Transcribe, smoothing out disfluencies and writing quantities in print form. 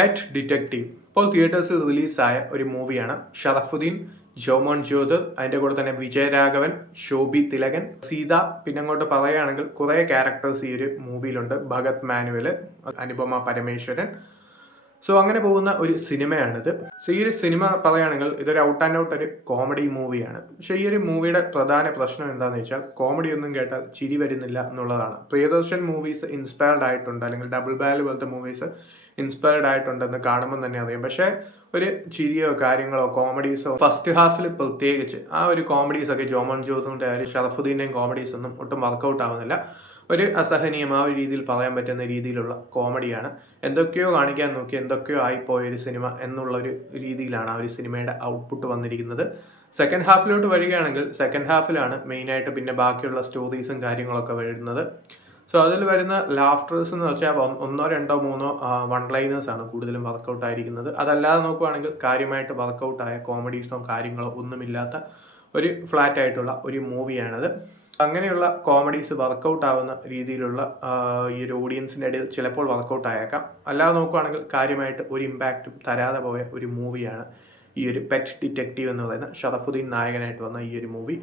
Pet detective ഇപ്പോൾ തിയേറ്റേഴ്സിൽ റിലീസായ ഒരു മൂവിയാണ്. ഷറഫുദ്ദീൻ, ജോമോൻ ജ്യോതിർ, അതിൻ്റെ കൂടെ തന്നെ വിജയരാഘവൻ, ശോഭി തിലകൻ, സീത, പിന്നെ അങ്ങോട്ട് പറയുകയാണെങ്കിൽ കുറേ ക്യാരക്ടേഴ്സ് ഈ ഒരു മൂവിയിലുണ്ട്. ഭഗത് മാനുവൽ, അനുപമ പരമേശ്വരൻ. സോ അങ്ങനെ പോകുന്ന ഒരു സിനിമയാണിത്. സോ ഈ ഒരു സിനിമ പറയുകയാണെങ്കിൽ ഇതൊരു ഔട്ട് ആൻഡ് ഔട്ട് ഒരു കോമഡി മൂവിയാണ്. പക്ഷേ ഈ ഒരു മൂവിയുടെ പ്രധാന പ്രശ്നം എന്താണെന്ന് വെച്ചാൽ കോമഡി ഒന്നും കേട്ടാൽ ചിരി വരുന്നില്ല എന്നുള്ളതാണ്. പ്രിയദർശൻ മൂവീസ് ഇൻസ്പയർഡ് ആയിട്ടുണ്ട്, അല്ലെങ്കിൽ ഡബിൾ ബാരൽ പോലത്തെ മൂവീസ് ഇൻസ്പയർഡ് ആയിട്ടുണ്ടെന്ന് കാണുമ്പോൾ തന്നെ അറിയാം. പക്ഷേ ഒരു ചിരിയോ കാര്യങ്ങളോ കോമഡീസോ ഫസ്റ്റ് ഹാഫിൽ പ്രത്യേകിച്ച് ആ ഒരു കോമഡീസൊക്കെ ജോമോൻ ജ്യോതിൻ്റെ ഷറഫുദ്ദീൻ്റെയും കോമഡീസ് ഒന്നും ഒട്ടും വർക്കൗട്ട് ആവുന്നില്ല. ഒരു അസഹനീയം ആ ഒരു രീതിയിൽ പറയാൻ പറ്റുന്ന രീതിയിലുള്ള കോമഡിയാണ്. എന്തൊക്കെയോ കാണിക്കാൻ നോക്കി എന്തൊക്കെയോ ആയിപ്പോയൊരു സിനിമ എന്നുള്ളൊരു രീതിയിലാണ് ആ ഒരു സിനിമയുടെ ഔട്ട്പുട്ട് വന്നിരിക്കുന്നത്. സെക്കൻഡ് ഹാഫിലോട്ട് വരികയാണെങ്കിൽ സെക്കൻഡ് ഹാഫിലാണ് മെയിനായിട്ട് പിന്നെ ബാക്കിയുള്ള സ്റ്റോറീസും കാര്യങ്ങളൊക്കെ വരുന്നത്. സോ അതിൽ വരുന്ന ലാഫ്റ്റേഴ്സ് എന്ന് വെച്ചാൽ ഒന്നോ രണ്ടോ മൂന്നോ വൺ ലൈനേഴ്സാണ് കൂടുതലും വർക്കൗട്ട് ആയിരിക്കുന്നത്. അതല്ലാതെ നോക്കുവാണെങ്കിൽ കാര്യമായിട്ട് വർക്കൗട്ടായ കോമഡീസോ കാര്യങ്ങളോ ഒന്നുമില്ലാത്ത ഒരു ഫ്ലാറ്റ് ആയിട്ടുള്ള ഒരു മൂവിയാണത്. അങ്ങനെയുള്ള കോമഡീസ് വർക്കൗട്ട് ആവുന്ന രീതിയിലുള്ള ഈ ഒരു ഓഡിയൻസിൻ്റെ ഇടയിൽ ചിലപ്പോൾ വർക്കൗട്ട് ആയേക്കാം. അല്ലാതെ നോക്കുവാണെങ്കിൽ കാര്യമായിട്ട് ഒരു ഇമ്പാക്റ്റും തരാതെ പോയ ഒരു മൂവിയാണ് ഈ ഒരു പെറ്റ് ഡിറ്റക്റ്റീവ് എന്ന് പറയുന്ന ഷറഫുദ്ദീൻ നായകനായിട്ട് വന്ന ഈ ഒരു മൂവി.